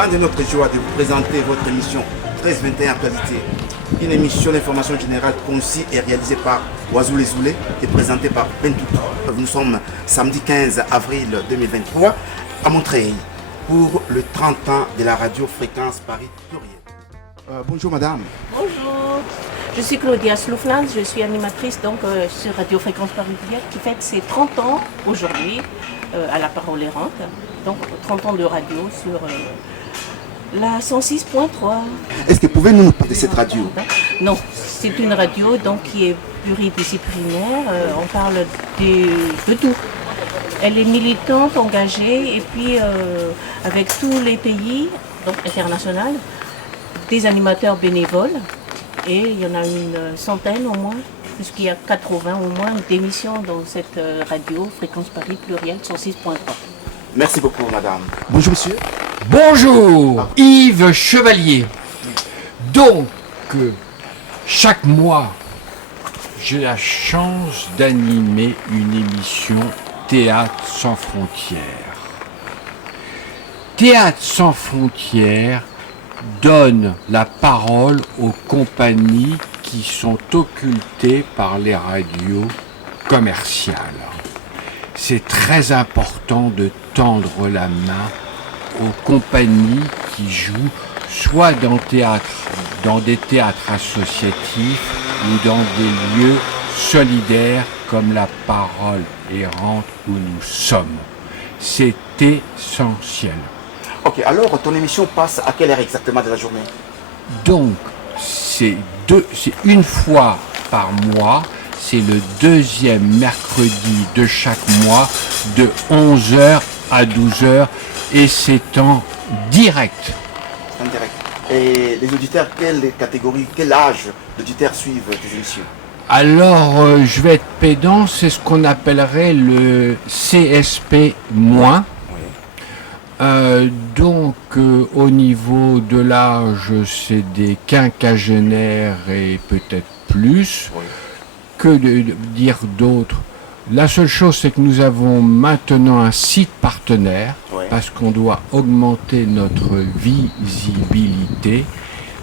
grande est notre joie de vous présenter votre émission 1321 Actualité. Une émission d'information générale conçue et réalisée par Oizoulé Zoulé et présentée par Bentoutou. Nous sommes samedi 15 avril 2023 à Montreuil pour le 30 ans de la radio Fréquence Paris Pluriel. Bonjour madame. Bonjour, je suis Claudia Slouflans, je suis animatrice sur Radio Fréquence Paris Pluriel qui fête ses 30 ans aujourd'hui à la parole errante. Donc 30 ans de radio sur la 106.3. Est-ce que pouvez-vous nous parler de cette radio? Non, c'est une radio donc, qui est pluridisciplinaire, on parle de tout. Elle est militante, engagée et puis avec tous les pays donc internationaux, des animateurs bénévoles et il y en a une centaine au moins, puisqu'il y a 80 au moins d'émissions dans cette radio Fréquence Paris Pluriel 106.3. Merci beaucoup madame. Bonjour monsieur. Bonjour, Yves Chevalier. Donc, chaque mois, j'ai la chance d'animer une émission Théâtre sans frontières. Théâtre sans frontières donne la parole aux compagnies qui sont occultées par les radios commerciales. C'est très important de tendre la main aux compagnies qui jouent soit dans des théâtres associatifs ou dans des lieux solidaires comme la parole errante où nous sommes. C'est essentiel. Ok, alors ton émission passe à quelle heure exactement de la journée? Donc, c'est une fois par mois, c'est le deuxième mercredi de chaque mois de 11h à 12h et c'est en direct. En direct. Et les auditeurs, quelle catégorie, quel âge d'auditeurs suivent tes émissions? Alors, je vais être pédant, c'est ce qu'on appellerait le CSP-. Donc, au niveau de l'âge, c'est des quinquagénaires et peut-être plus. Oui. Que de dire d'autre? La seule chose, c'est que nous avons maintenant un site partenaire, oui, parce qu'on doit augmenter notre visibilité,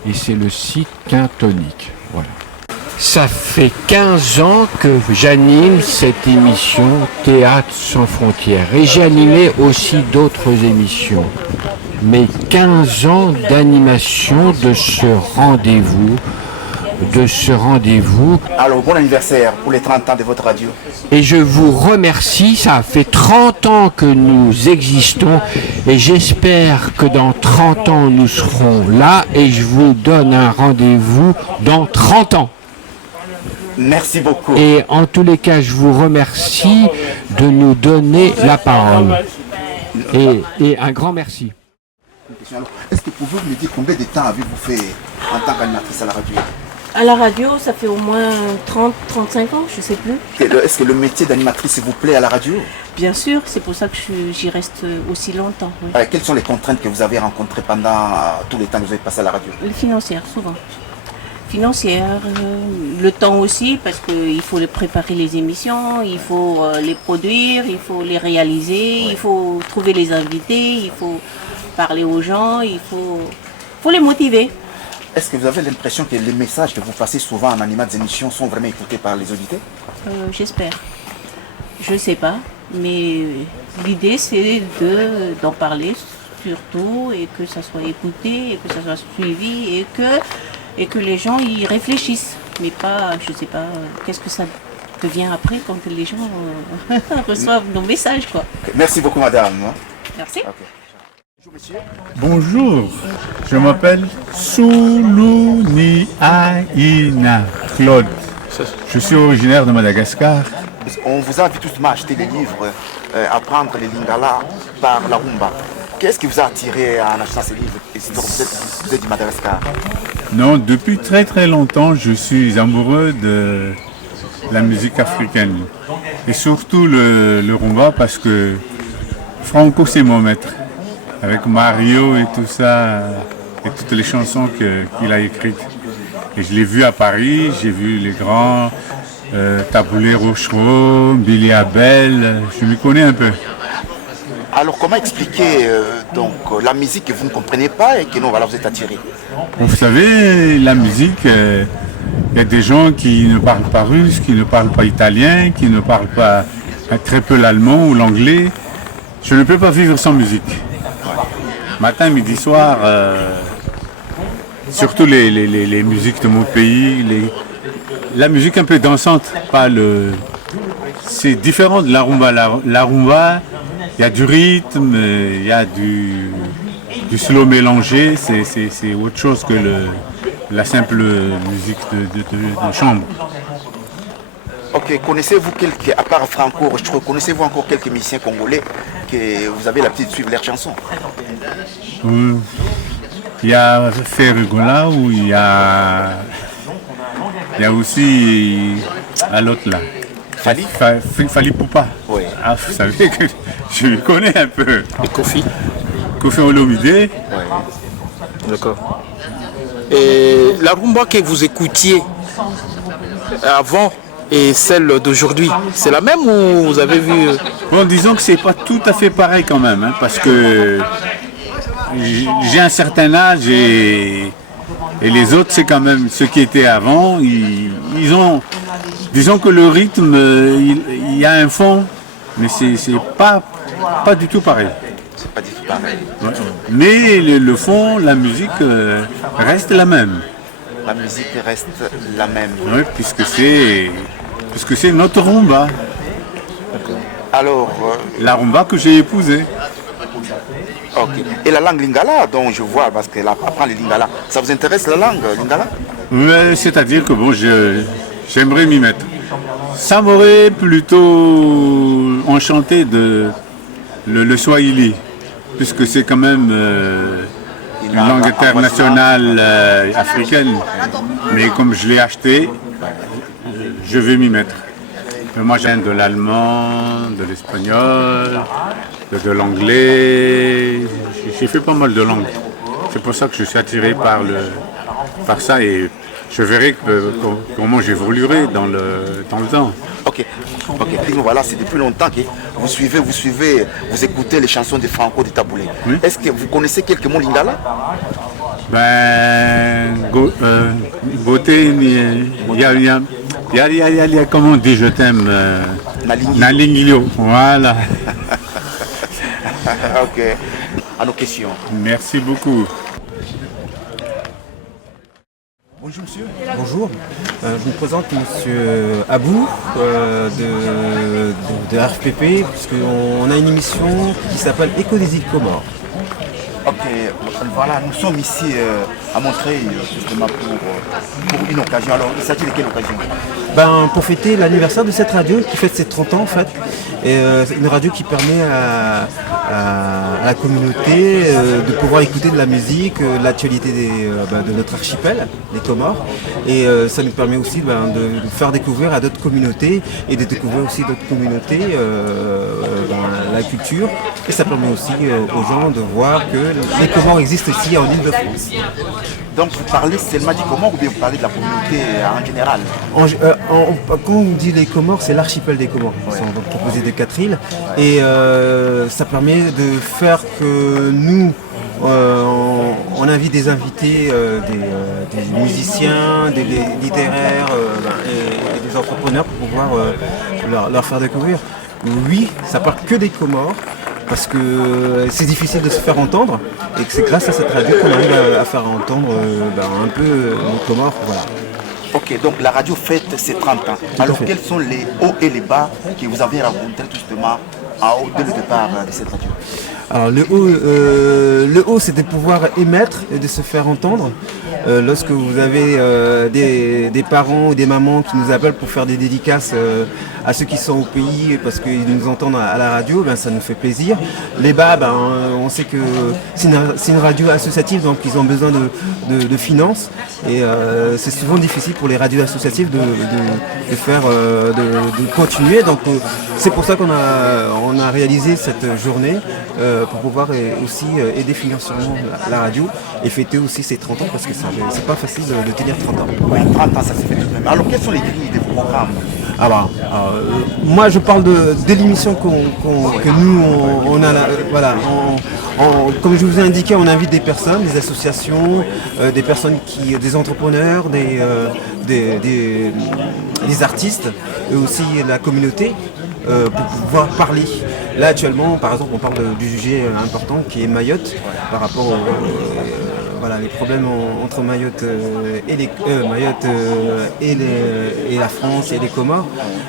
et c'est le site Quintonique. Voilà. Ça fait 15 ans que j'anime cette émission Théâtre sans frontières, et j'ai animé aussi d'autres émissions. Mais 15 ans d'animation de ce rendez-vous. Alors, bon anniversaire pour les 30 ans de votre radio. Et je vous remercie, ça fait 30 ans que nous existons et j'espère que dans 30 ans nous serons là et je vous donne un rendez-vous dans 30 ans. Merci beaucoup. Et en tous les cas, je vous remercie de nous donner la parole. Et un grand merci. Est-ce que vous pouvez me dire combien de temps avez-vous fait en tant qu'animatrice à la radio? À la radio, ça fait au moins 30-35 ans, je ne sais plus. Est-ce que le métier d'animatrice vous plaît à la radio? Bien sûr, c'est pour ça que j'y reste aussi longtemps. Oui. Quelles sont les contraintes que vous avez rencontrées pendant tout le temps que vous avez passé à la radio? Les financières, souvent. Financières, le temps aussi, parce qu'il faut préparer les émissions, il faut les produire, il faut les réaliser, il faut trouver les invités, il faut parler aux gens, il faut les motiver. Est-ce que vous avez l'impression que les messages que vous passez souvent en animant des émissions sont vraiment écoutés par les auditeurs? J'espère. Je ne sais pas, mais l'idée c'est d'en parler surtout et que ça soit écouté et que ça soit suivi et que les gens y réfléchissent. Mais pas, je ne sais pas, qu'est-ce que ça devient après quand les gens reçoivent nos messages, quoi. Okay. Merci beaucoup madame. Merci. Okay. Bonjour monsieur. Bonjour, je m'appelle Soulouni Aina Claude. Je suis originaire de Madagascar. On vous a vu tous acheter des livres, apprendre les lingala par la rumba. Qu'est-ce qui vous a attiré en achetant ces livres? Et vous êtes du Madagascar? Non, depuis très très longtemps, je suis amoureux de la musique africaine. Et surtout le rumba parce que Franco c'est mon maître. Avec Mario et tout ça, et toutes les chansons qu'il a écrites. Et je l'ai vu à Paris, j'ai vu les grands Taboulé Rochereau, Billy Abel, je lui connais un peu. Alors comment expliquer la musique que vous ne comprenez pas et que non, voilà, vous êtes attiré? Vous savez, la musique, il y a des gens qui ne parlent pas russe, qui ne parlent pas italien, qui ne parlent pas très peu l'allemand ou l'anglais. Je ne peux pas vivre sans musique. Matin, midi, soir, surtout les musiques de mon pays, la musique un peu dansante, c'est différent de la rumba. La rumba, il y a du rythme, il y a du slow mélangé, c'est autre chose que la simple musique de chambre. Ok, connaissez-vous à part Franco, connaissez-vous encore quelques musiciens congolais que vous avez l'habitude de suivre leurs chansons? Il y a Ferrigola ou il y a aussi à l'autre là. Fali Poupa. Oui. Ah, vous savez que je le connais un peu. Et Kofi. Kofi Olomide. Oui. D'accord. Et la rumba que vous écoutiez avant et celle d'aujourd'hui, c'est la même ou vous avez vu? Bon, disons que c'est pas tout à fait pareil quand même, hein, parce que j'ai un certain âge et les autres, c'est quand même ceux qui étaient avant. Ils ont, disons que le rythme, il y a un fond, mais c'est pas du tout pareil. C'est pas du tout pareil. Ouais. Mais le fond, la musique reste la même. La musique reste la même. Oui, puisque c'est notre rumba. Alors, La rumba que j'ai épousée. ok. Et la langue lingala, dont je vois, parce qu'elle apprend le lingala, ça vous intéresse la langue lingala? Ouais, c'est-à-dire que bon, j'aimerais m'y mettre. Ça m'aurait plutôt enchanté le Swahili, puisque c'est quand même une langue internationale africaine. Mais comme je l'ai acheté, je vais m'y mettre. Moi, j'aime de l'allemand, de l'espagnol, de l'anglais. J'ai fait pas mal de langues. C'est pour ça que je suis attiré par ça et je verrai comment j'évoluerai dans le temps. Ok. Voilà, c'est depuis longtemps que vous écoutez les chansons de Franco de Taboulé. Oui. Est-ce que vous connaissez quelques mots lingala? Beauté, il y a comment on dit je t'aime, Nalingilio. Voilà. Ok. À nos questions. Merci beaucoup. Bonjour monsieur. Bonjour, je me présente monsieur Abou de RFPP, puisqu'on a une émission qui s'appelle Écho des îles Comores. Ok, voilà, nous sommes ici à Montreuil justement pour une occasion. Alors, il s'agit de quelle occasion? Pour fêter l'anniversaire de cette radio qui fête ses 30 ans en fait. Et une radio qui permet à la communauté de pouvoir écouter de la musique, l'actualité de notre archipel, les Comores. Et ça nous permet aussi de faire découvrir à d'autres communautés et de découvrir aussi d'autres communautés la culture. Et ça permet aussi aux gens de voir que les Comores existent ici en Île-de-France. Donc vous parlez seulement du Comores ou bien vous parlez de la communauté en général? Quand on dit les Comores, c'est l'archipel des Comores. Ils sont donc composés de 4 îles. Et ça permet de faire que nous, on invite des invités, des musiciens, des littéraires et des entrepreneurs pour pouvoir leur faire découvrir. Oui, ça part que des Comores. Parce que c'est difficile de se faire entendre et que c'est grâce à cette radio qu'on arrive à faire entendre un peu nos Comores. Voilà. Ok, donc la radio fête ses 30 ans. Alors quels sont les hauts et les bas que vous avez rencontrés justement dès le départ de cette radio? Alors le haut c'est de pouvoir émettre et de se faire entendre. Lorsque vous avez des parents ou des mamans qui nous appellent pour faire des dédicaces à ceux qui sont au pays parce qu'ils nous entendent à la radio, ça nous fait plaisir. Les bas, on sait que c'est une radio associative, donc ils ont besoin de finances et c'est souvent difficile pour les radios associatives de continuer. Donc c'est pour ça qu'on a réalisé cette journée pour pouvoir aussi aider financièrement la radio et fêter aussi ses 30 ans parce que c'est pas facile de tenir 30 ans. Oui, 30 ans, ça se fait tout de même. Alors quels sont les grilles de vos programmes? Moi je parle de l'émission que nous on a là, voilà. Comme je vous ai indiqué, on invite des personnes, des associations, des entrepreneurs, des artistes et aussi la communauté pour pouvoir parler. Là actuellement, par exemple, on parle du sujet important qui est Mayotte par rapport les problèmes entre Mayotte et la France et les Comores.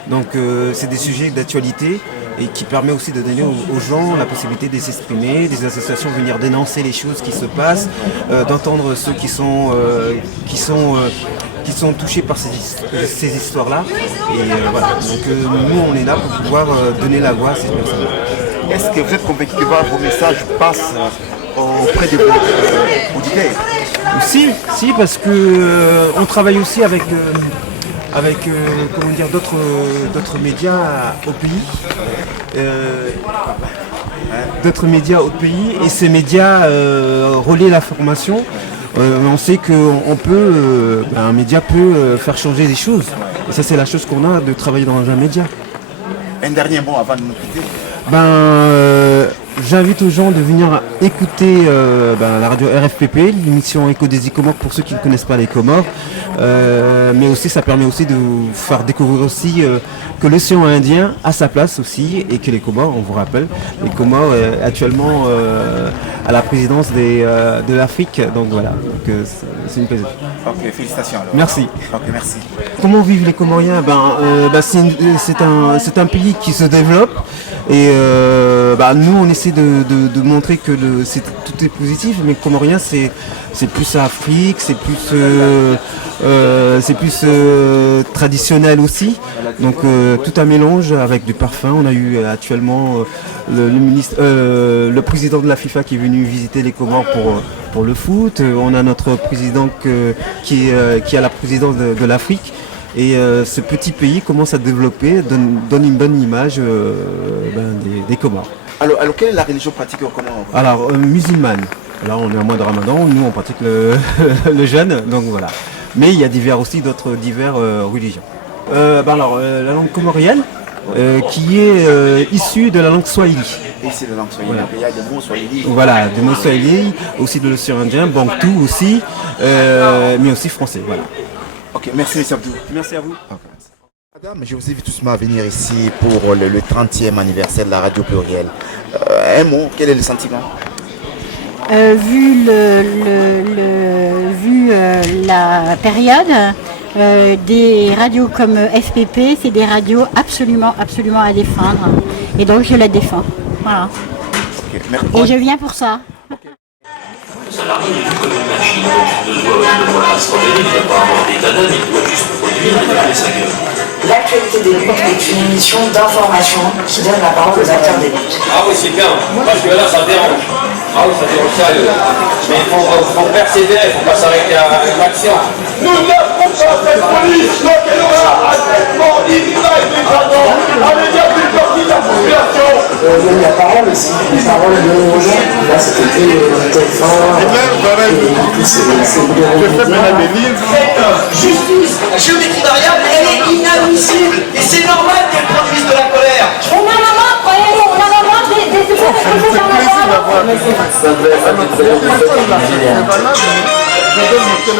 Donc c'est des sujets d'actualité et qui permet aussi de donner aux gens la possibilité de s'exprimer, des associations venir dénoncer les choses qui se passent, d'entendre ceux qui sont touchés par ces histoires-là. Et voilà, donc nous on est là pour pouvoir donner la voix à ces personnes. Est-ce que vous êtes convaincu que vos messages passent auprès des auditeurs? Si, parce que on travaille aussi avec d'autres médias au pays. Et ces médias relaient l'information. On sait qu'un média peut faire changer les choses. Et ça c'est la chose qu'on a de travailler dans un média. Un dernier mot avant de nous quitter. J'invite aux gens de venir écouter la radio RFPP, l'émission Écho des Comores pour ceux qui ne connaissent pas les Comores. Mais aussi ça permet aussi de vous faire découvrir aussi que l'océan Indien a sa place aussi et que les Comores, on vous rappelle, les Comores actuellement à la présidence de l'Afrique. Donc voilà, c'est une plaisir. Ok, félicitations alors. Merci. Ok, merci. Comment vivent les Comoriens? C'est un pays qui se développe et nous on essaie de montrer que tout est positif, mais Comoriens c'est plus Afrique, c'est plus traditionnel aussi. Donc tout un mélange avec du parfum. On a eu actuellement le président de la FIFA qui est venu visiter les Comores pour le foot. On a notre président qui a la présidence de l'Afrique. Et ce petit pays commence à développer, donne une bonne image des Comores. Alors, quelle est la religion pratiquée aux Comores? Alors, musulmane. Là, on est en mois de Ramadan, nous on pratique le jeûne, donc voilà. Mais il y a d'autres religions. La langue comorienne, qui est issue de la langue swahili. Et c'est la langue swahili, voilà. Il y a des mots swahili. Voilà, des mots swahili, aussi de l'océan Indien, bantou aussi, mais aussi français, voilà. Ok, merci M. Abdou. Merci à vous. Okay. Madame, je vous invite tous à venir ici pour le 30e anniversaire de la radio plurielle. Un mot, quel est le sentiment? Vu la période, des radios comme FPP, c'est des radios absolument à défendre. Et donc je la défends. Voilà. Okay, merci. Et je viens pour ça. Salarié, comme une machine, il doit instantané, il ne doit pas avoir d'état d'âme, il doit juste produire et fermer sa gueule. L'actualité des luttes est une émission d'information qui donne la parole aux acteurs des luttes. Ah oui, c'est bien, parce que là, ça dérange. Ah oui, ça dérange sérieux. Mais il faut persévérer, il ne faut pas s'arrêter à l'action. Nous n'avons pas cette police, donc elle aura un traitement inhumain et dégradant à l'égard d'une partie de la population. Donne la parole aussi, la parole de nos gens. Là, c'était TF1. Cette justice géométrie variable, elle est inadmissible et c'est normal qu'elle produise de la colère. On a la main, croyez-nous, on a la main des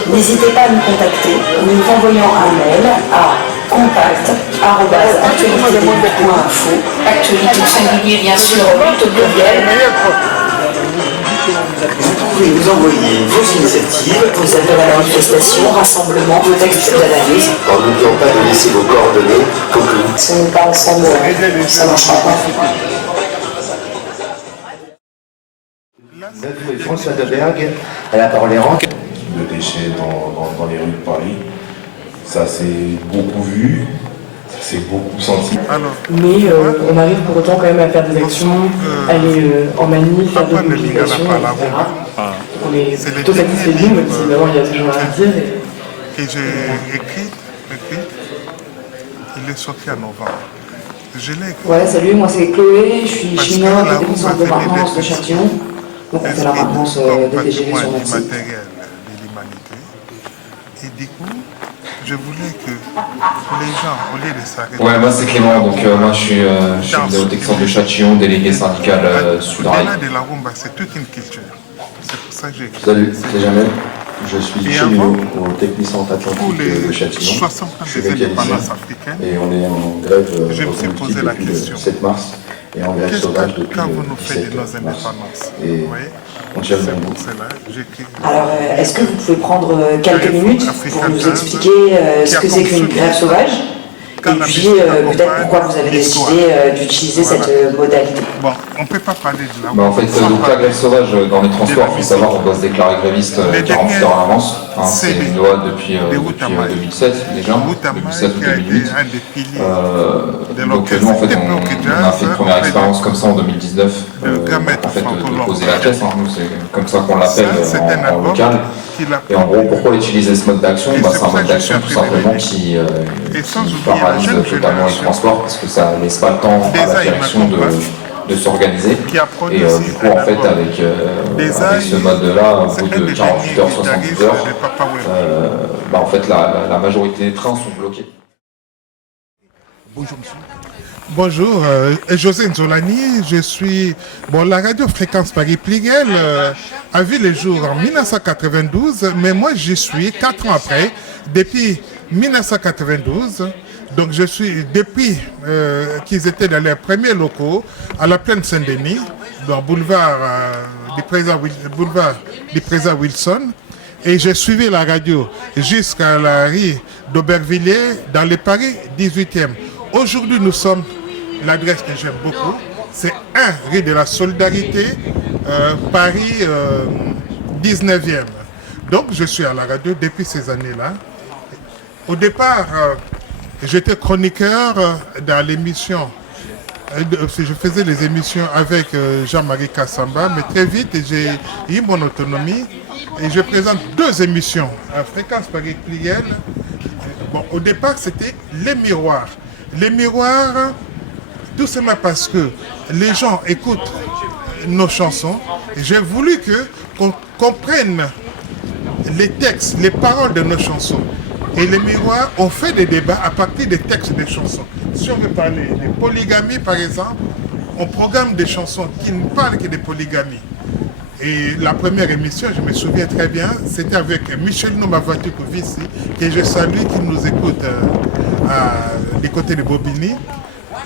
N'hésitez pas à nous contacter. Nous envoyons un mail à contact@actualité.info. Actualité singulier, bien sûr, lutte au pluriel. Vous pouvez nous envoyer vos initiatives, vos appels à la manifestation, rassemblements, vos textes d'analyse. En n'oubliant pas de laisser vos coordonnées comme que vous. Si on n'est pas ensemble, ça ne marchera pas. François Deberg, elle a parlé en de déchets dans les rues de Paris. Ça s'est beaucoup vu, ça s'est beaucoup senti. Mais on arrive pour autant quand même à faire des actions, aller en manif, faire d'autres mobilisations, etc. On est plutôt satisfait de nous, même si évidemment il y a toujours à dire. Et j'ai écrit, il est sorti en novembre. Ouais, salut, moi c'est Chloé, je suis chinoise, responsable de maintenance de Châtillon. Donc on fait la maintenance des TGV sur notre site. Et du coup, je voulais que les gens, au lieu de s'arrêter... Ouais, moi c'est Clément, donc moi je suis vidéo Texan de Châtillon, délégué syndical Soudrail. Au-delà de la rumba, c'est toute une culture. C'est pour ça que j'ai écrit. Salut, c'est Jamel. Je suis cheminot au Technicentre Atlantique de Châtillon. 60 ans des indépendances africaines, et on est en grève je me suis posé la question. Le 7 mars et en grève sauvage depuis qu'avons-nous fait de nos mars. indépendances? Et on tient le bon bout. Alors, est-ce que vous pouvez prendre quelques minutes pour nous expliquer ce que c'est qu'une grève sauvage et puis peut-être pourquoi vous avez décidé d'utiliser cette modalité? Bon, on ne peut pas parler de la... En fait, donc la grève sauvage dans les transports, il faut savoir qu'on doit se déclarer gréviste 48 heures à l'avance. C'est une loi depuis 2007 déjà, 2007 ou 2008. Donc nous, en fait, on a fait une première expérience comme ça en 2019, en fait, de poser la caisse. Nous, c'est comme ça qu'on l'appelle en local. Et en gros, pourquoi utiliser ce mode d'action? C'est un mode d'action tout simplement qui paralyse totalement les transports parce que ça ne laisse pas le temps à la direction de s'organiser. Et du coup, en fait, avec ce mode-là, au bout de 48 heures, 72 heures, en fait, la majorité des trains sont bloqués. Bonjour, monsieur. Bonjour, José Nzolani, je suis... Bon, la radio Fréquence Paris-Pluriel a vu le jour en 1992, mais moi j'y suis 4 ans après, depuis 1992. Donc je suis, depuis qu'ils étaient dans leurs premiers locaux, à la plaine Saint-Denis, dans boulevard du président Wilson, et j'ai suivi la radio jusqu'à la rue d'Aubervilliers, dans le Paris 18e. Aujourd'hui, nous sommes, l'adresse que j'aime beaucoup, c'est 1 rue de la Solidarité, Paris 19e. Donc, je suis à la radio depuis ces années-là. Au départ, j'étais chroniqueur dans l'émission. Je faisais les émissions avec Jean-Marie Kassamba, mais très vite, j'ai eu mon autonomie et je présente 2 émissions à Fréquence Paris-Pluriel. Bon, au départ, c'était Les Miroirs. Les miroirs, tout simplement parce que les gens écoutent nos chansons. J'ai voulu qu'on comprenne les textes, les paroles de nos chansons. Et les miroirs ont fait des débats à partir des textes des chansons. Si on veut parler de polygamie, par exemple, on programme des chansons qui ne parlent que de polygamie. Et la première émission, je me souviens très bien, c'était avec Michel Nomavatukovici, que je salue, qui nous écoute du côté de Bobigny.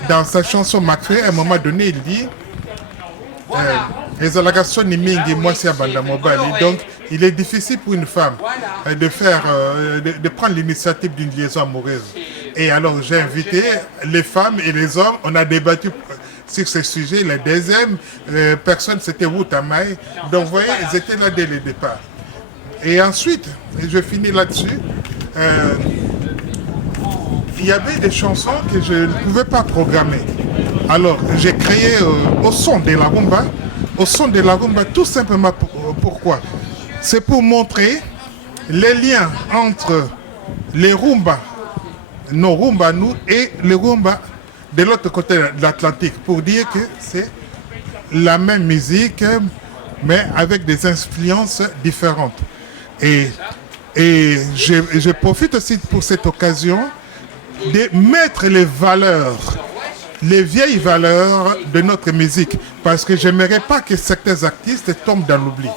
Dans sa chanson Macré, à un moment donné, il dit donc, il est difficile pour une femme de prendre l'initiative d'une liaison amoureuse. Et alors, j'ai invité les femmes et les hommes, on a débattu sur ce sujet. La deuxième personne, c'était Woutamai. Donc, vous voyez, ils étaient là dès le départ. Et ensuite, et je finis là-dessus, il y avait des chansons que je ne pouvais pas programmer. Alors, j'ai créé au son de la rumba. Au son de la rumba, tout simplement pourquoi? C'est pour montrer les liens entre les rumbas, nos rumbas nous, et les rumbas de l'autre côté de l'Atlantique, pour dire que c'est la même musique, mais avec des influences différentes. Et je profite aussi pour cette occasion de mettre les valeurs, les vieilles valeurs de notre musique, parce que je n'aimerais pas que certains artistes tombent dans l'oubli.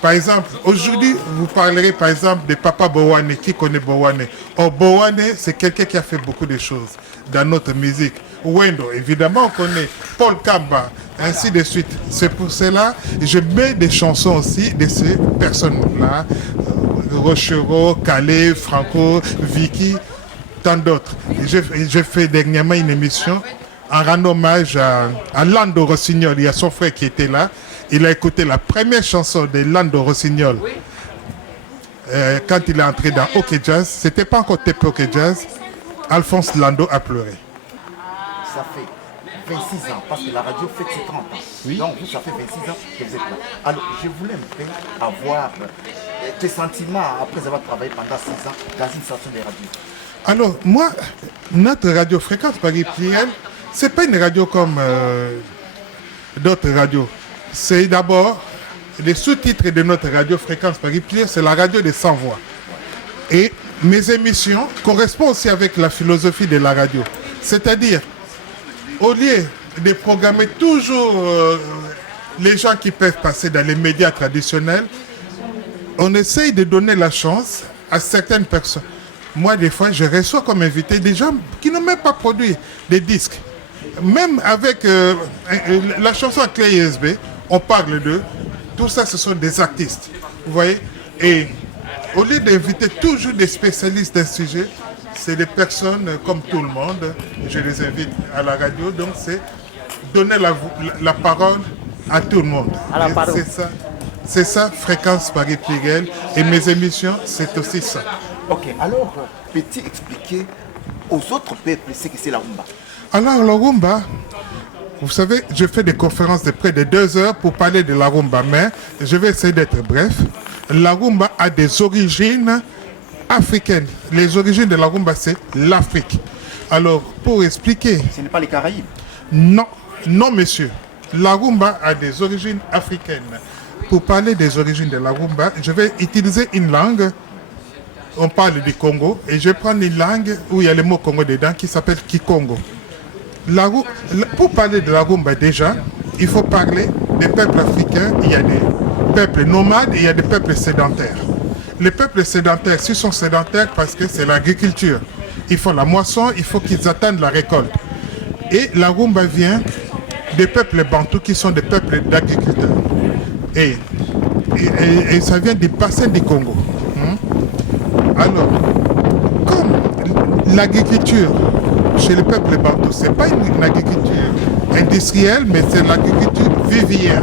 Par exemple, aujourd'hui, vous parlerez par exemple de Papa Bowane. Qui connaît Bowane? Oh, Bowane, c'est quelqu'un qui a fait beaucoup de choses dans notre musique. Wendo, évidemment, on connaît Paul Kamba, ainsi de suite. C'est pour cela que je mets des chansons aussi de ces personnes-là. Rochereau, Calais, Franco, Vicky, tant d'autres. J'ai fait dernièrement une émission en rendant hommage à Lando Rossignol. Il y a son frère qui était là. Il a écouté la première chanson de Lando Rossignol quand il est entré dans OK Jazz. C'était pas encore TP OK Jazz. Alphonse Lando a pleuré. Ça fait 26 ans, parce que la radio fait ses 30 ans. Oui. Donc vous, ça fait 26 ans que vous êtes là. Alors, je voulais un peu avoir tes sentiments après avoir travaillé pendant 6 ans dans une station de radio. Alors, moi, notre radio Fréquence Paris-Pluriel, c'est pas une radio comme d'autres radios. C'est d'abord les sous-titres de notre radio Fréquence Paris-Pluriel, c'est la radio des sans voix. Et mes émissions correspondent aussi avec la philosophie de la radio. C'est-à-dire, au lieu de programmer toujours les gens qui peuvent passer dans les médias traditionnels, on essaye de donner la chance à certaines personnes. Moi, des fois, je reçois comme invité des gens qui n'ont même pas produit des disques. Même avec la chanson clé USB, on parle d'eux. Tout ça, ce sont des artistes. Vous voyez? Et au lieu d'inviter toujours des spécialistes d'un sujet, c'est des personnes comme tout le monde. Je les invite à la radio. Donc, c'est donner la parole à tout le monde. C'est ça, Fréquence Paris Pluriel. Et mes émissions, c'est aussi ça. Ok, alors, peux-tu expliquer aux autres peuples ce que c'est la rumba? Alors, la rumba, vous savez, je fais des conférences de près de 2 heures pour parler de la rumba, mais je vais essayer d'être bref. La rumba a des origines africaines. Les origines de la rumba, c'est l'Afrique. Alors, pour expliquer... Ce n'est pas les Caraïbes? Non, non, monsieur. La rumba a des origines africaines. Pour parler des origines de la rumba, je vais utiliser une langue. On parle du Congo et je vais prendre une langue où il y a le mot Congo dedans qui s'appelle Kikongo. Pour parler de la rumba déjà, il faut parler des peuples africains. Il y a des peuples nomades et il y a des peuples sédentaires. Les peuples sédentaires, s'ils sont sédentaires parce que c'est l'agriculture. Il faut la moisson, il faut qu'ils attendent la récolte. Et la rumba vient des peuples bantous qui sont des peuples d'agriculteurs. Et ça vient du bassin du Congo. Alors, comme l'agriculture chez le peuple bantou, ce n'est pas une agriculture industrielle, mais c'est l'agriculture vivière.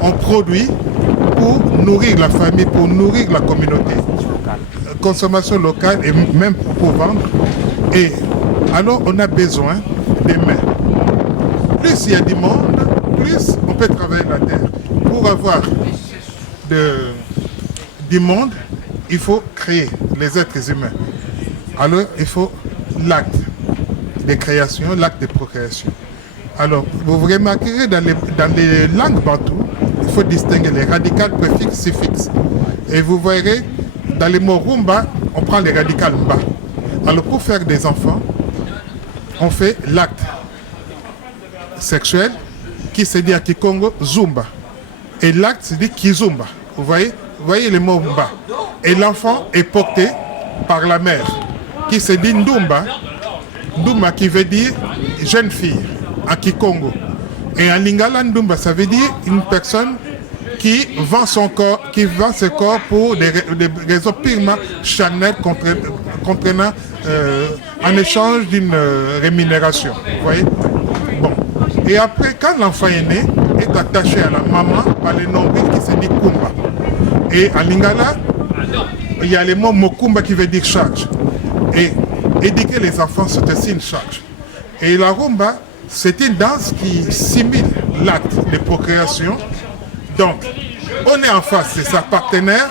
On produit pour nourrir la famille, pour nourrir la communauté. Consommation locale et même pour vendre. Et alors, on a besoin des mains. Plus il y a du monde, plus on peut travailler la terre. Pour avoir du monde, il faut créer les êtres humains. Alors, il faut l'acte de création, l'acte de procréation. Alors, vous remarquerez dans les langues bantoues, il faut distinguer les radicales, préfixes, suffixes. Et vous verrez, dans les mots rumba, on prend les radicales mba. Alors, pour faire des enfants, on fait l'acte sexuel qui se dit à Kikongo, zumba. Et l'acte se dit kizumba. Vous voyez le mot mba. Et l'enfant est porté par la mère, qui se dit ndumba. Ndumba qui veut dire jeune fille, à Kikongo. Et en lingala, ndumba, ça veut dire une personne qui vend son corps pour des raisons purement charnelles comprenant en échange d'une rémunération. Vous voyez? Bon. Et après, quand l'enfant est né, est attaché à la maman par le nombril qui se dit kumba. Et en lingala, il y a le mot mokumba qui veut dire charge. Et éduquer les enfants, c'est aussi une charge. Et la rumba, c'est une danse qui simule l'acte de procréation. Donc, on est en face de sa partenaire,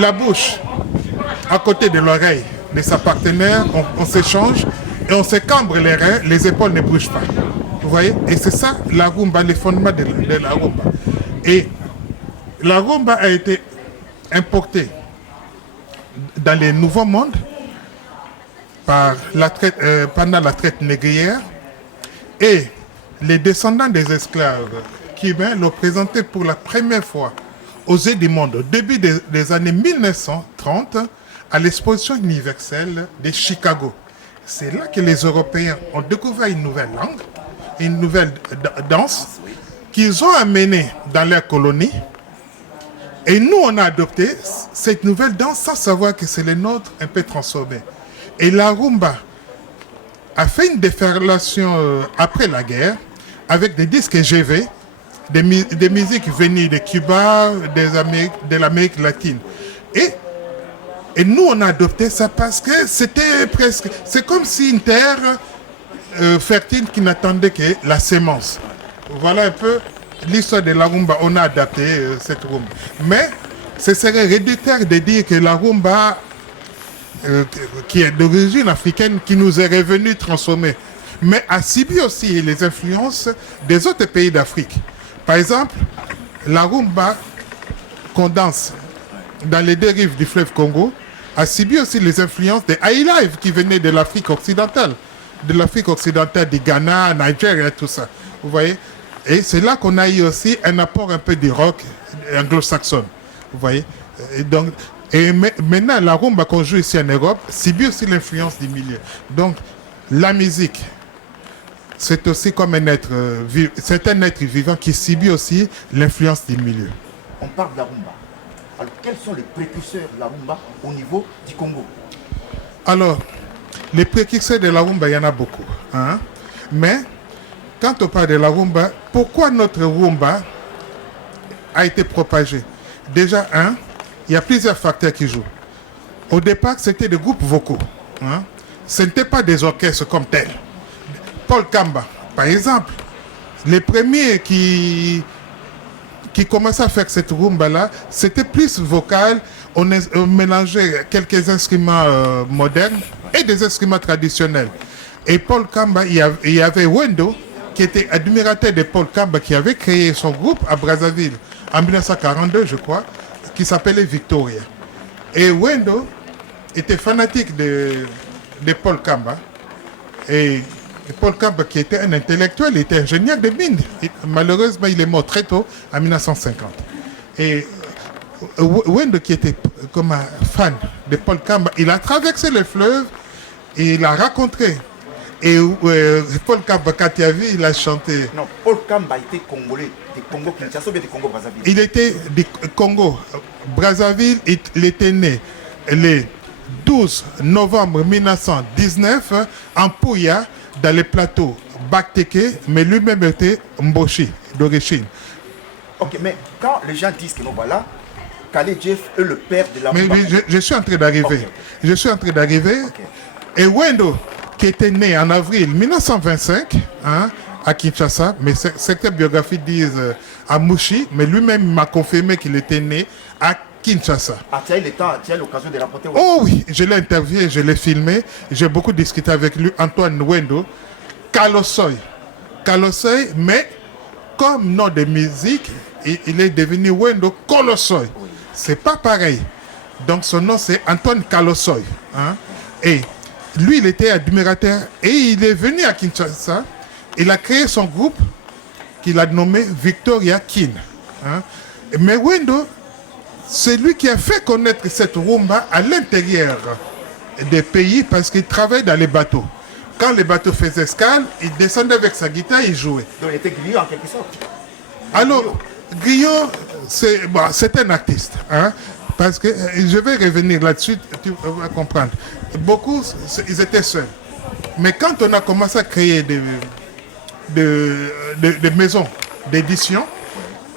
la bouche à côté de l'oreille de sa partenaire, on s'échange et on se cambre les reins, les épaules ne bougent pas. Vous voyez? Et c'est ça la rumba, les fondements de la rumba. Et la rumba a été importée dans les nouveaux mondes pendant la traite négrière, et les descendants des esclaves cubains l'ont présenté pour la première fois aux yeux du monde au début des années 1930 à l'exposition universelle de Chicago. C'est là que les Européens ont découvert une nouvelle langue, une nouvelle danse qu'ils ont amenée dans leur colonie. Et nous, on a adopté cette nouvelle danse sans savoir que c'est le nôtre un peu transformé. Et la rumba a fait une déferlation après la guerre avec des disques GV, des musiques venues de Cuba, de l'Amérique latine. Et nous, on a adopté ça parce que c'était presque... C'est comme si une terre fertile qui n'attendait que la sémence. Voilà un peu l'histoire de la rumba. On a adapté cette rumba. Mais ce serait réducteur de dire que la rumba, qui est d'origine africaine, qui nous est revenue transformée, mais a subi aussi les influences des autres pays d'Afrique. Par exemple, la rumba qu'on danse dans les deux rives du fleuve Congo, a subi aussi les influences des high life qui venaient de l'Afrique occidentale. De l'Afrique occidentale, du Ghana, Nigeria, tout ça. Vous voyez? Et c'est là qu'on a eu aussi un apport un peu du rock anglo-saxon. Vous voyez? Maintenant, la rumba qu'on joue ici en Europe subit aussi l'influence du milieu. Donc, la musique, c'est aussi comme un être, c'est un être vivant qui subit aussi l'influence du milieu. On parle de la rumba. Alors, quels sont les précurseurs de la rumba au niveau du Congo? Alors, les précurseurs de la rumba, il y en a beaucoup. Hein? Mais, quand on parle de la rumba, pourquoi notre rumba a été propagée? Déjà, il y a plusieurs facteurs qui jouent. Au départ, c'était des groupes vocaux. Hein? Ce n'était pas des orchestres comme tels. Paul Kamba, par exemple, les premiers qui commençaient à faire cette rumba-là, c'était plus vocal. On mélangeait quelques instruments modernes et des instruments traditionnels. Et Paul Kamba, il y avait Wendo, qui était admirateur de Paul Kamba, qui avait créé son groupe à Brazzaville en 1942, je crois, qui s'appelait Victoria. Et Wendo était fanatique de Paul Kamba. Et Paul Kamba, qui était un intellectuel, il était ingénieur de mines. Malheureusement, il est mort très tôt, en 1950. Et Wendo, qui était comme un fan de Paul Kamba, il a traversé le fleuve et il a rencontré. Et Paul Kamba, quand il a vu, il a chanté. Non, Paul Kamba était congolais, du Congo Kinshasa ou bien du Congo Brazzaville? Il était du Congo Brazzaville. Il était né le 12 novembre 1919 en Pouya, dans les plateaux Bakteke, mais lui-même était Mboshi, d'origine. Ok, mais quand les gens disent que non, voilà, Kale Jeff est le père de la rumba. Mais je suis en train d'arriver. Okay. Je suis en train d'arriver. Okay. Et Wendo, qui était né en avril 1925 à Kinshasa, mais certaines biographies disent à Mouchi, mais lui-même m'a confirmé qu'il était né à Kinshasa. Ah, tu as eu l'occasion de rapporter? Oh oui, je l'ai interviewé, je l'ai filmé, j'ai beaucoup discuté avec lui, Antoine Wendo, Kalosoy, mais comme nom de musique, il est devenu Wendo Kolosoy. C'est pas pareil. Donc son nom c'est Antoine Kalosoy. Et lui, il était admirateur et il est venu à Kinshasa. Il a créé son groupe qu'il a nommé Victoria Kin. Mais Wendo, c'est lui qui a fait connaître cette rumba à l'intérieur des pays parce qu'il travaille dans les bateaux. Quand les bateaux faisaient escale, il descendait avec sa guitare et il jouait. Donc il était griot en quelque sorte. Alors, griot, c'est un artiste. Parce que je vais revenir là-dessus, tu vas comprendre. Beaucoup, ils étaient seuls. Mais quand on a commencé à créer des maisons d'édition,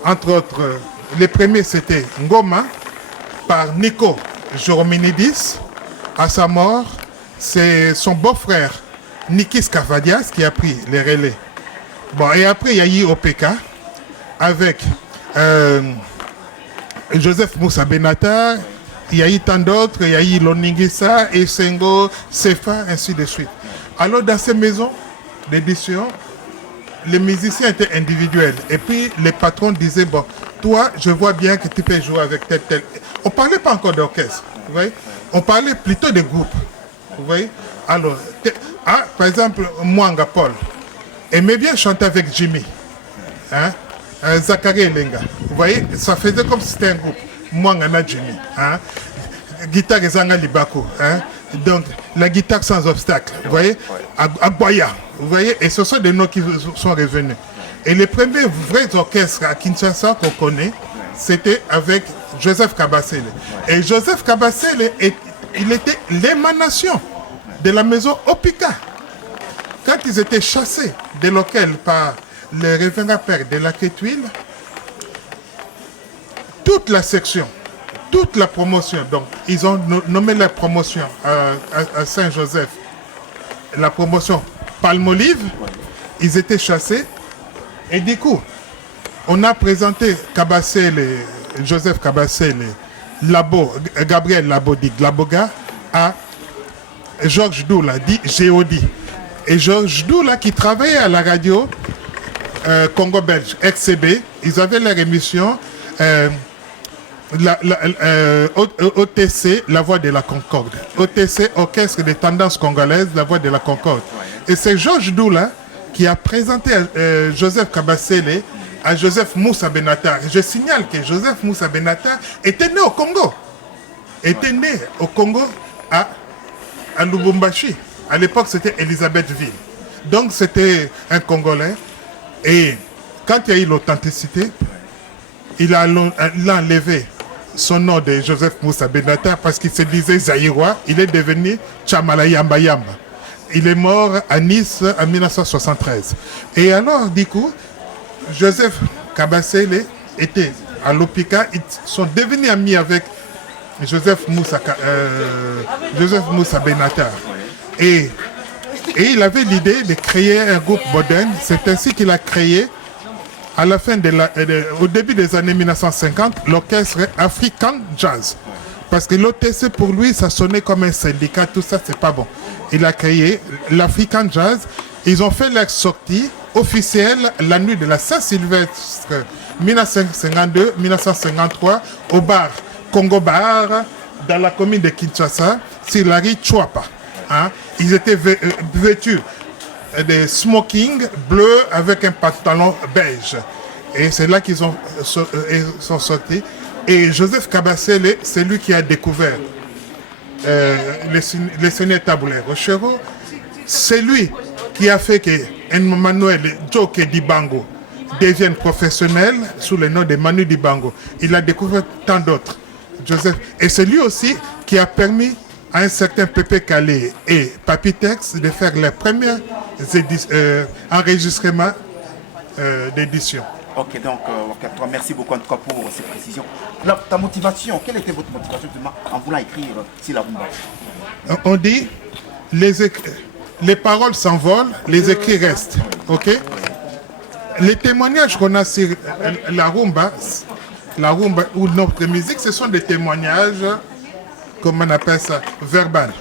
entre autres, les premiers c'était Ngoma par Nico Jorominidis. À sa mort, c'est son beau-frère Nikis Kavadias qui a pris les relais. Bon, et après il y a eu OPK avec Joseph Moussa Benatar, il y a eu tant d'autres, il y a eu Loningisa, Esengo, Sefa, ainsi de suite. Alors dans ces maisons d'édition, les musiciens étaient individuels. Et puis les patrons disaient, bon, toi, je vois bien que tu peux jouer avec tel. On ne parlait pas encore d'orchestre, vous voyez. On parlait plutôt de groupes, vous voyez. Alors, par exemple, Mwanga Paul aimait bien chanter avec Jimmy. Zachary Elenga. Vous voyez, ça faisait comme si c'était un groupe. Mwanga na Jimmy. Guitare Zanga Libako. Donc, la guitare sans obstacle. Vous voyez, Agboya. Vous voyez, et ce sont des noms qui sont revenus. Et les premiers vrais orchestres à Kinshasa qu'on connaît, c'était avec Joseph Kabasele. Et Joseph Kabasele, il était l'émanation de la maison Opika. Quand ils étaient chassés des locales par le révérend père de la Quetuile, toute la section, toute la promotion, donc ils ont nommé la promotion à Saint-Joseph, la promotion Palmolive, ils étaient chassés. Et du coup, on a présenté Joseph Kabasele, Gabriel Labo dit Glaboga, à Georges Doula, dit Géodi. Et Georges Doula qui travaillait à la radio Congo Belge, XCB, ils avaient leur émission OTC, la voix de la Concorde. OTC, Orchestre des tendances congolaises, la voix de la Concorde. Et c'est Georges Doula qui a présenté Joseph Kabasele à Joseph Moussa Benatar. Je signale que Joseph Moussa Benatar était né au Congo. Était né au Congo à Lubumbashi. À l'époque, c'était Elisabethville. Donc, c'était un Congolais. Et quand il y a eu l'authenticité, il a enlevé son nom de Joseph Moussa Benatar parce qu'il se disait Zaïrois. Il est devenu Chamala Yamba Yamba. Il est mort à Nice en 1973. Et alors, du coup, Joseph Kabasele était à l'Opika. Ils sont devenus amis avec Joseph Moussa Benatar. Et il avait l'idée de créer un groupe moderne. C'est ainsi qu'il a créé, à la fin au début des années 1950, l'orchestre African Jazz. Parce que l'OTC, pour lui, ça sonnait comme un syndicat, tout ça, c'est pas bon. Il a créé l'African Jazz. Ils ont fait leur sortie officielle la nuit de la Saint-Sylvestre 1952-1953 au bar Congo Bar, dans la commune de Kinshasa, sur la rue Chouapa. Hein? Ils étaient vêtus de smoking bleu avec un pantalon beige. Et c'est là qu'ils sont sortis. Et Joseph Kabasele, c'est lui qui a découvert les sonnets tabulaires Rochero. C'est lui qui a fait que Emmanuel Joke Dibango devienne professionnel sous le nom de Manu Dibango. Il a découvert tant d'autres. Joseph. Et c'est lui aussi qui a permis à un certain Pépé Calais et Papitex de faire les premiers enregistrements d'édition. Ok, donc, merci beaucoup en tout cas pour ces précisions. Ta motivation, quelle était votre motivation en voulant écrire sur la rumba? On dit, les paroles s'envolent, les écrits restent. Ok? Les témoignages qu'on a sur la rumba ou notre musique, ce sont des témoignages, comment on appelle ça, verbal.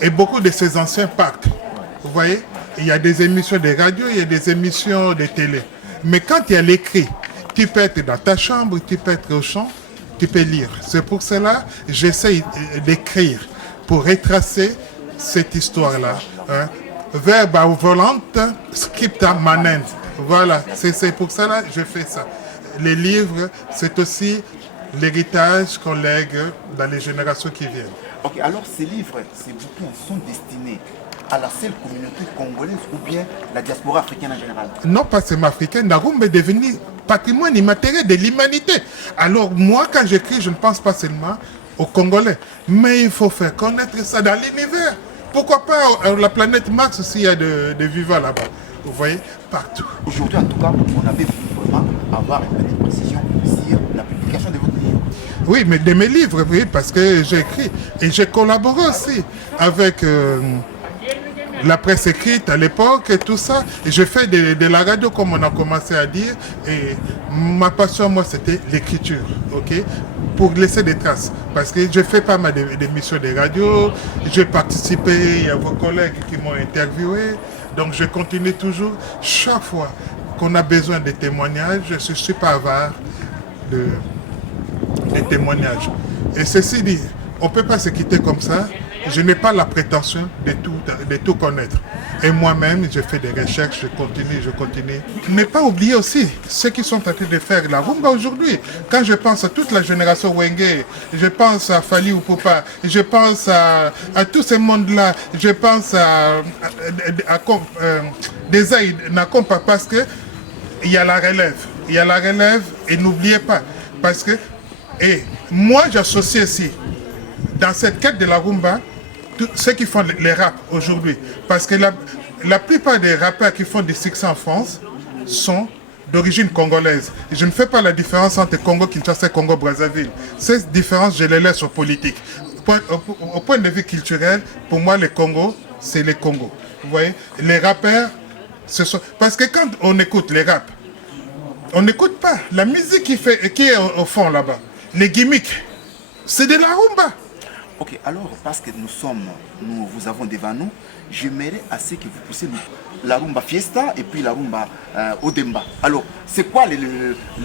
Et beaucoup de ces anciens partent. Vous voyez, il y a des émissions de radio, il y a des émissions de télé. Mais quand il y a l'écrit, tu peux être dans ta chambre, tu peux être au champ, tu peux lire. C'est pour cela que j'essaie d'écrire, pour retracer cette histoire-là. Hein. Verba volante, scripta manent. Voilà, c'est pour cela que je fais ça. Les livres, c'est aussi l'héritage qu'on lègue dans les générations qui viennent. Ok, alors ces livres, ces bouquins sont destinés à la seule communauté congolaise ou bien la diaspora africaine en général? Non, pas seulement africaine. La rumba est devenue patrimoine immatériel de l'humanité. Alors moi, quand j'écris, je ne pense pas seulement aux Congolais, mais il faut faire connaître ça dans l'univers. Pourquoi pas la planète Mars s'il y a des vivants là-bas? Vous voyez, partout. Aujourd'hui, en tout cas, on avait voulu vraiment avoir une petite précision sur la publication de votre livre. Oui, mais de mes livres, oui, parce que j'ai écrit et j'ai collaboré aussi avec la presse écrite à l'époque et tout ça. Et je fais de la radio comme on a commencé à dire. Et ma passion, moi, c'était l'écriture, ok, pour laisser des traces. Parce que je fais pas mal d'émissions de radio, j'ai participé, il y a vos collègues qui m'ont interviewé. Donc je continue toujours, chaque fois qu'on a besoin de témoignages, je ne suis pas avare de témoignages. Et ceci dit, on ne peut pas se quitter comme ça. Je n'ai pas la prétention de tout connaître. Et moi-même, je fais des recherches, je continue. Ne pas oublier aussi ceux qui sont en train de faire la rumba aujourd'hui. Quand je pense à toute la génération Wenge, je pense à Fali Ipupa, je pense à tout ce monde-là, je pense à Desaï Nakompa, parce que il y a la relève. Il y a la relève et n'oubliez pas. Parce que, et moi j'associe aussi, dans cette quête de la rumba, ceux qui font les rap aujourd'hui. Parce que la plupart des rappeurs qui font des succès en France sont d'origine congolaise. Et je ne fais pas la différence entre Congo-Kinshasa et Congo-Brazzaville. Ces différences, je les laisse aux politiques. Au point de vue culturel, pour moi, le Congo, c'est le Congo. Vous voyez, les rappeurs, ce sont... Parce que quand on écoute les raps, on n'écoute pas la musique qui est au fond là-bas. Les gimmicks, c'est de la rumba. Ok, alors parce que nous vous avons devant nous, j'aimerais assez que vous puissiez la rumba fiesta et puis la rumba Odemba. Alors, c'est quoi les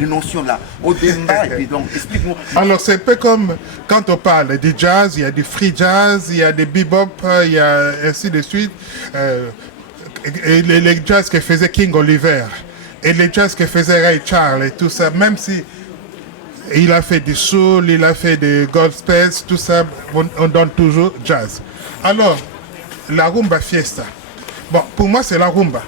notions là? Odemba et puis donc, explique-nous. Alors, c'est un peu comme quand on parle du jazz, il y a du free jazz, il y a des bebop, il y a ainsi de suite. Et les jazz que faisait King Oliver et les jazz que faisait Ray Charles et tout ça, même si il a fait du soul, il a fait du gospel, tout ça, on donne toujours jazz. Alors, la rumba fiesta. Bon, pour moi, c'est la rumba.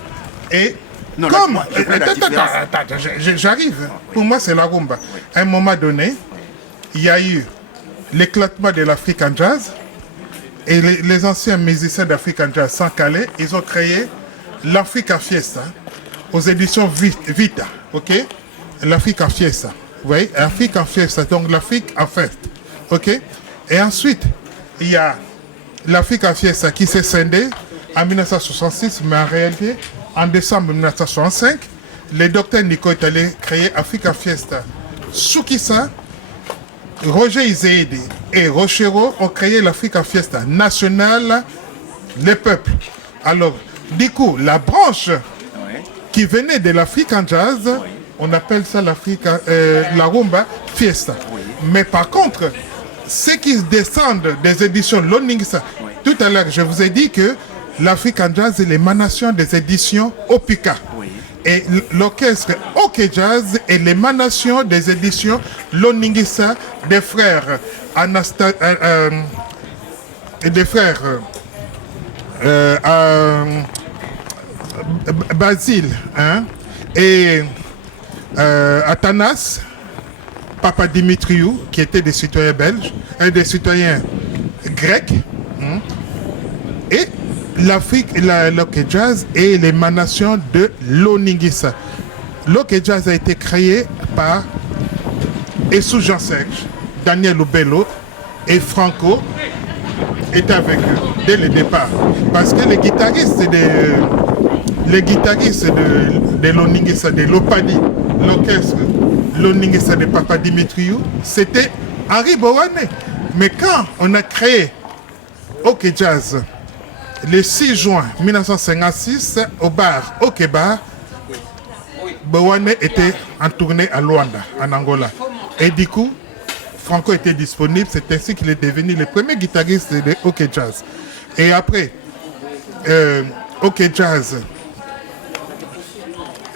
Et non, comme... Attends, j'arrive. Pour moi, c'est la rumba. À un moment donné, il y a eu l'éclatement de l'African Jazz. Et les anciens musiciens d'African Jazz sans Calais, ils ont créé l'Africa Fiesta aux éditions Vita. Ok? L'Africa Fiesta. Vous voyez, Africa Fiesta, donc l'Afrique en fête. Ok? Et ensuite, il y a l'Africa Fiesta qui s'est scindée en 1966, mais en réalité, en décembre 1965, le docteur Nico est allé créer Africa Fiesta. Soukissa, Roger Izeidi et Rochero ont créé l'Africa Fiesta nationale, les peuples. Alors, du coup, la branche qui venait de l'African Jazz, on appelle ça la rumba fiesta. Mais par contre, ceux qui descendent des éditions Loningsa, tout à l'heure, je vous ai dit que l'African Jazz est l'émanation des éditions Opika. Et l'orchestre OK Jazz est l'émanation des éditions Loningisa des frères Basile et Athanas Papadimitriou, qui étaient des citoyens belges et des citoyens grecs. Et l'Ok Jazz est l'émanation de l'Oningissa. L'Ok Jazz a été créé par Essou Jean-Serge, Daniel Oubello et Franco étaient avec eux dès le départ. Parce que les guitaristes de l'Oningissa, de l'Opadi, l'orchestre l'Oningissa de Papadimitriou, c'était Henri Bowane. Mais quand on a créé OK Jazz le 6 juin 1956 au bar OK Bar, Bowane était en tournée à Luanda, en Angola. Et du coup, Franco était disponible. C'est ainsi qu'il est devenu le premier guitariste de OK Jazz. Et après, OK Jazz,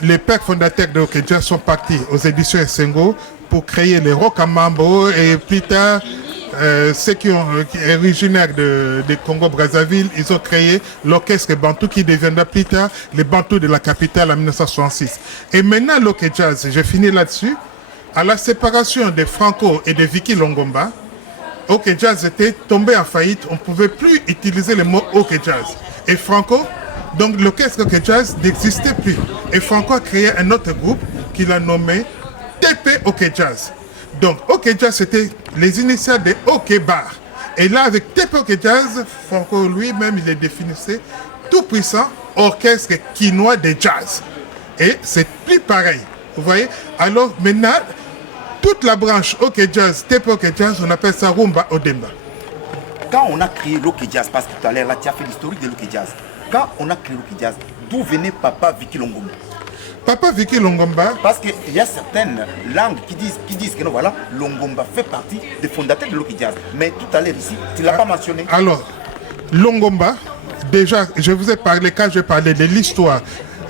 les pères fondateurs de OK Jazz sont partis aux éditions Essengo pour créer les Rocamambo et plus tard, ceux qui sont originaires de Congo-Brazzaville, ils ont créé l'orchestre Bantou qui deviendra plus tard les Bantous de la capitale en 1966. Et maintenant, l'OK Jazz, j'ai fini là-dessus, à la séparation de Franco et de Vicky Longomba, OK Jazz était tombé en faillite, on ne pouvait plus utiliser le mot OK Jazz. Et Franco, donc l'orchestre OK Jazz n'existait plus. Et Franco a créé un autre groupe qu'il a nommé TP OK Jazz. Donc OK Jazz, c'était les initiales de OK Bar. Et là, avec TP OK Jazz, Franco lui-même, il est définissait tout puissant orchestre quinois de jazz. Et c'est plus pareil. Vous voyez? Alors maintenant, toute la branche OK Jazz, TP OK Jazz, on appelle ça Rumba Odemba. Quand on a créé l'OK Jazz, parce que tout à l'heure, là, tu as fait l'historique de l'OK Jazz. Quand on a créé l'OK Jazz, d'où venait Papa Vicky Longomba? Papa Vicky Longomba. Parce qu'il y a certaines langues qui disent que non, voilà, Longomba fait partie des fondateurs de l'OK Jazz. Mais tout à l'heure ici, tu ne l'as pas mentionné. Alors, Longomba, déjà, je vous ai parlé, quand je parlais de l'histoire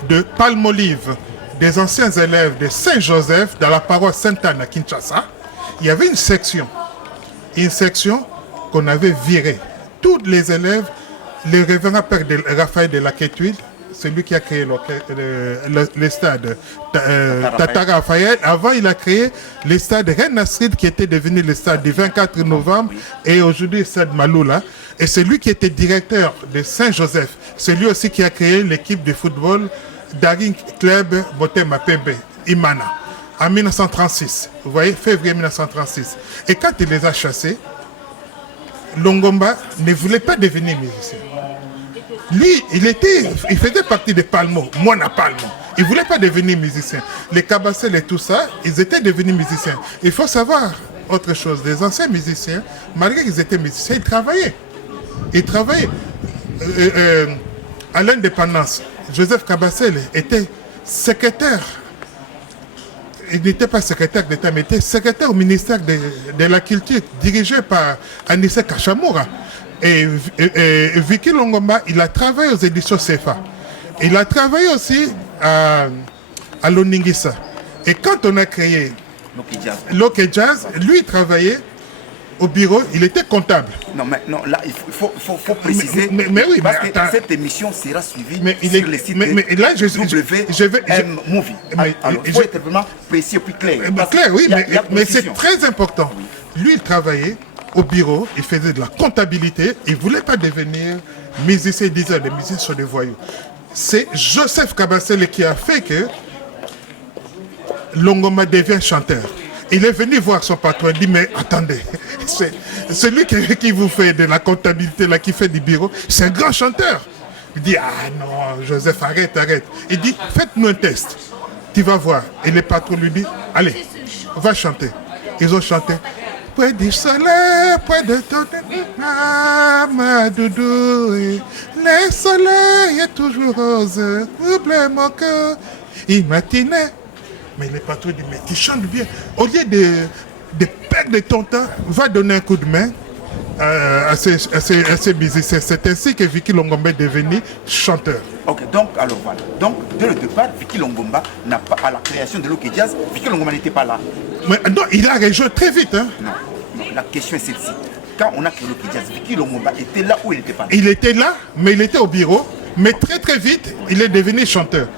de Palmolive, des anciens élèves de Saint-Joseph, dans la paroisse Sainte-Anne à Kinshasa, il y avait une section qu'on avait virée. Tous les élèves, le révérend père de Raphaël de la Quétuile, celui qui a créé le stade Tata Raphaël. Avant, il a créé le stade Reine Astrid qui était devenu le stade du 24 novembre et aujourd'hui le stade Maloula. Et c'est lui qui était directeur de Saint-Joseph. C'est lui aussi qui a créé l'équipe de football Daring Club Botema Pembe, Imana, en 1936. Vous voyez, février 1936. Et quand il les a chassés, Longomba ne voulait pas devenir musicien. Lui, il faisait partie de Palmo, Moana Palmo. Il ne voulait pas devenir musicien. Les Kabassel et tout ça, ils étaient devenus musiciens. Il faut savoir, autre chose. Les anciens musiciens, malgré qu'ils étaient musiciens, ils travaillaient. Ils travaillaient. À l'indépendance, Joseph Kabasele était secrétaire. Il n'était pas secrétaire d'État, mais était secrétaire au ministère de la Culture, dirigé par Anissé Kachamoura. Et Vicky Longomba, il a travaillé aux éditions CFA. Il a travaillé aussi à l'Oningisa. Et quand on a créé Loke Jazz, lui, il travaillait au bureau, il était comptable. Non, mais non, là, il faut préciser. Mais oui, parce mais que cette émission sera suivie sur les sites mais là, je vais Movie. Alors, il faut être vraiment précis et puis clair. Clair, oui, mais c'est très important. Oui. Lui, il travaillait au bureau, il faisait de la comptabilité, il ne voulait pas devenir musicien, il disait les musiciens sont des voyous. C'est Joseph Kabasele qui a fait que Longomba devient chanteur. Il est venu voir son patron, il dit, mais attendez, c'est celui qui vous fait de la comptabilité, là, qui fait du bureau, c'est un grand chanteur. Il dit, ah non, Joseph, arrête. Il dit, faites-nous un test. Tu vas voir. Et le patron lui dit, allez, va chanter. Ils ont chanté. Près du soleil, près de ton ma doudou, le soleil est toujours rose, oublie mon cœur, il matinait. Mais le patron dit, mais tu chantes bien. Au lieu de perdre ton temps, va donner un coup de main à ces musiciens. C'est ainsi que Vicky Longomba est devenu chanteur. Ok, donc, alors voilà. Donc, dès le départ, Vicky Longomba n'a pas, à la création de Loke Jazz, Vicky Longomba n'était pas là. Mais non, il a rejoint très vite. Hein. Non, la question est celle-ci. Quand on a créé Loke Jazz, Vicky Longomba était là ou il n'était pas là? Il était là, mais il était au bureau. Mais très vite, il est devenu chanteur.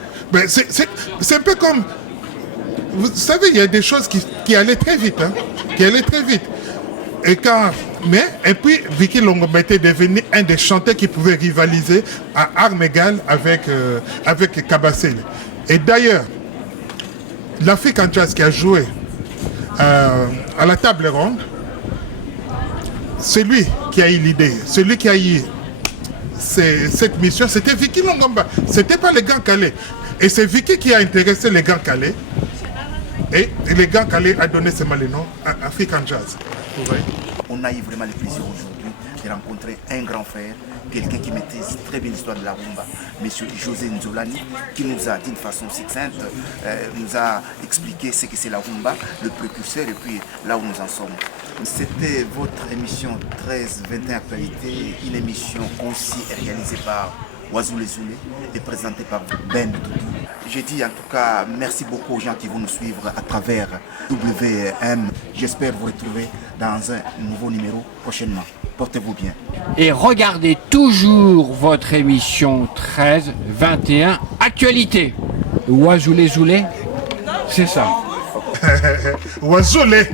C'est un peu comme... Vous savez, il y a des choses qui allaient très vite. Hein, qui allaient très vite. Et puis, Vicky Longomba était devenu un des chanteurs qui pouvait rivaliser à armes égales avec Kabasele. Et d'ailleurs, l'African Jazz qui a joué à la table ronde, c'est lui qui a eu l'idée, celui qui a eu cette mission, c'était Vicky Longomba. C'était pas les gants calais. Et c'est Vicky qui a intéressé les gants calais. Et les gants calais a donné ce nom à African Jazz. On a eu vraiment le plaisir aujourd'hui de rencontrer un grand frère, quelqu'un qui maîtrise très bien l'histoire de la rumba, M. José Nzolani, qui nous a, d'une façon succincte, nous a expliqué ce que c'est la rumba, le précurseur et puis là où nous en sommes. C'était votre émission 13-21 Actualité, une émission conçue et réalisée par Oiseau les Zoulé et présenté par Ben Doudou. J'ai dit en tout cas merci beaucoup aux gens qui vont nous suivre à travers WM. J'espère vous retrouver dans un nouveau numéro prochainement. Portez-vous bien. Et regardez toujours votre émission 13-21 Actualité. Oiseau les Zoulé, c'est ça. Oiseau les